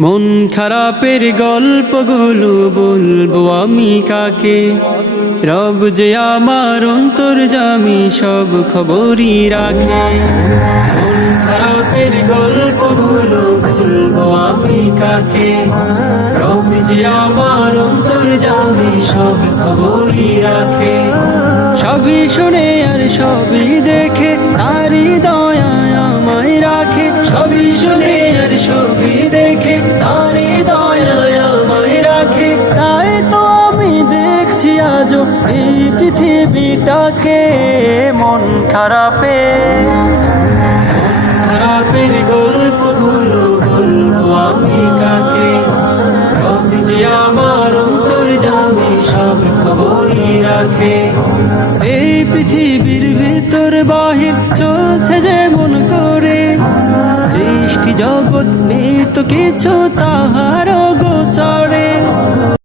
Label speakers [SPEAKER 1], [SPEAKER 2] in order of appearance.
[SPEAKER 1] মন খারাপের গল্পগুলো বলব আমি কাকে? রব যে আমার অন্তর জামি সব খবরই রাখে। মন খারাপের গল্পগুলো বলব আমি কাকে? রব যে আমার অন্তর জামি সব খবরই রাখে। সবই শুনে আর সবই দেখে তারি দয়ায় আমায় রাখে। সবই শুনে আর সবই এই পৃথিবীটাকে মন খারাপে। খারাপের গল্পগুলো বলব আমি কাকে? রবি যে আমার অন্তর যাবে সব খবরই রাখে। এই পৃথিবীর ভিতর বাহির চলছে যেমন করে। সৃষ্টি জগৎ নেই তো কিছু তাহার